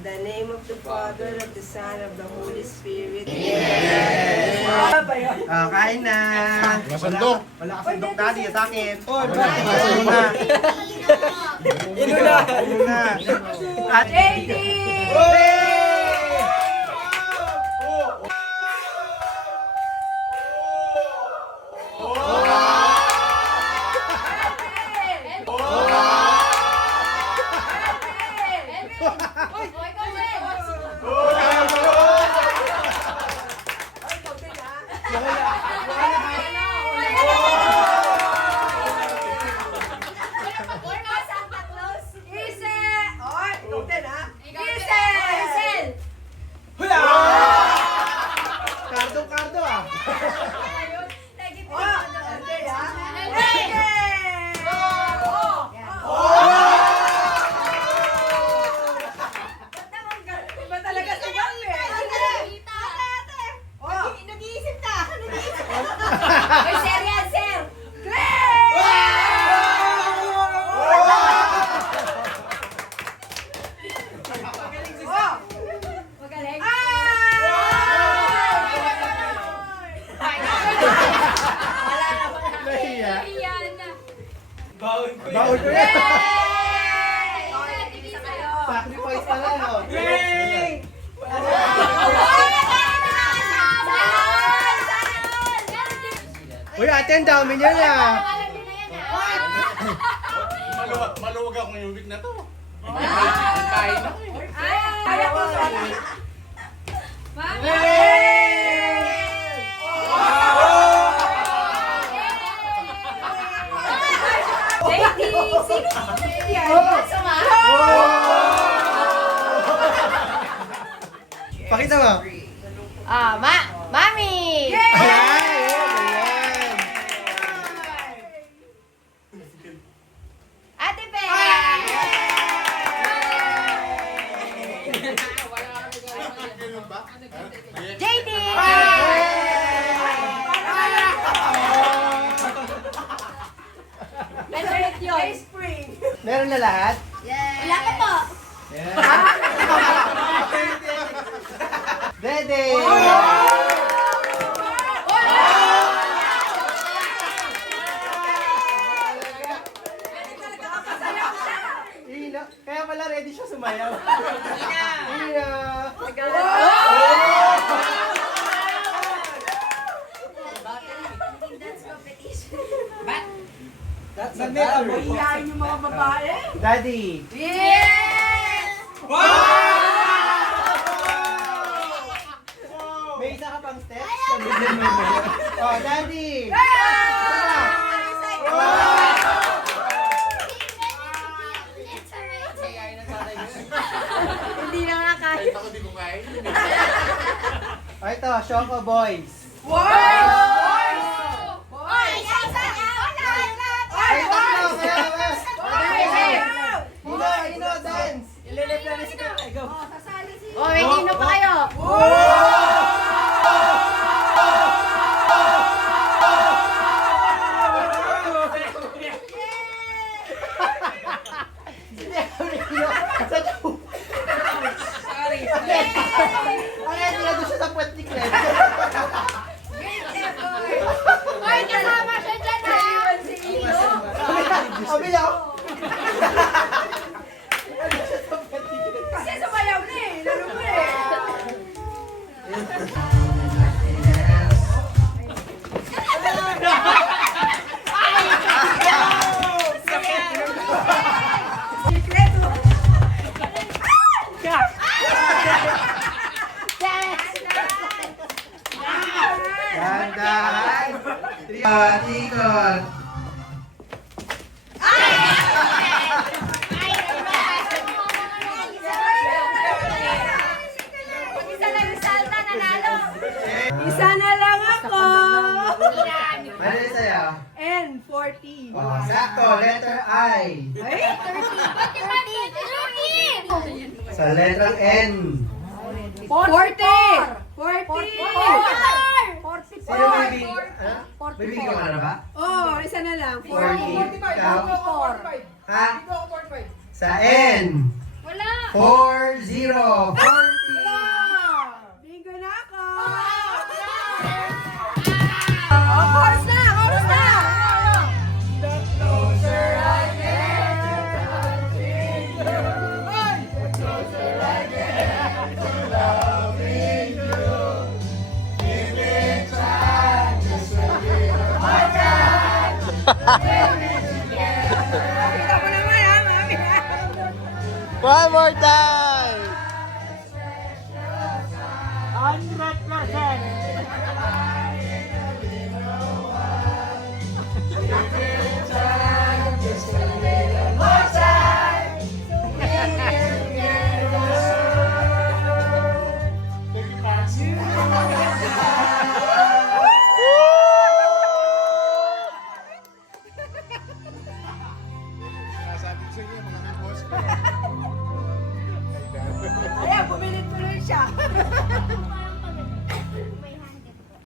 In the name of the Father, of the Son, of the Holy Spirit. Yes! Kain na! Masandok! Wala ka sandok daddy sa akin. Oh, Ino na! At JD! Kardo ah! Baon ko yan! Sacrifice pala yun! Uy, ate, ang dami niya na! Maluwag ako ngayong week na to. Kain na ko eh. Pakita mo! Mami! Ate Pe! JD! Meron na lahat? Wala pa po! Dede! Ina! Kaya pala ready siya sumayaw. Ina! That's a better. Iyayin yung mga babae. Daddy! May isa ka pang steps? Oh, Daddy! Hindi na nga kahit. Kahit ako di ko kain. Oh, ito, Choco Boys. Boys! Ay, tatlo! Kaya, Boys! Ino, dance! Ililip na si Kaya. Go. Oh, may nino pa kayo. Ay, nilado siya sa puwet ni Clem. Hoy, kasama siya dyan ha! Si Ino. Sabi niya, Kasi sumayaw na eh. Lalo mo eh. Dahan-dahan. Ikot. Isa lang yung salta, nanalo. Isa na lang ako. Ano yung sa'yo? N40. Oh, sakto, letter I. Ay? Sa letter N. 40. 40. Sino may bibigyan? May bibigyan ka na ba? Oh, isa na lang. 40. Ikaw? 44. Ha? Sa N. Wala. 4-0. 40. Bingo na ako. Chorus na! Chorus na! Kita mo naman ha, mami. One more time! 100%. Sabi ko sa inyo, mga may boss ko. Ayan, bumili tuloy siya.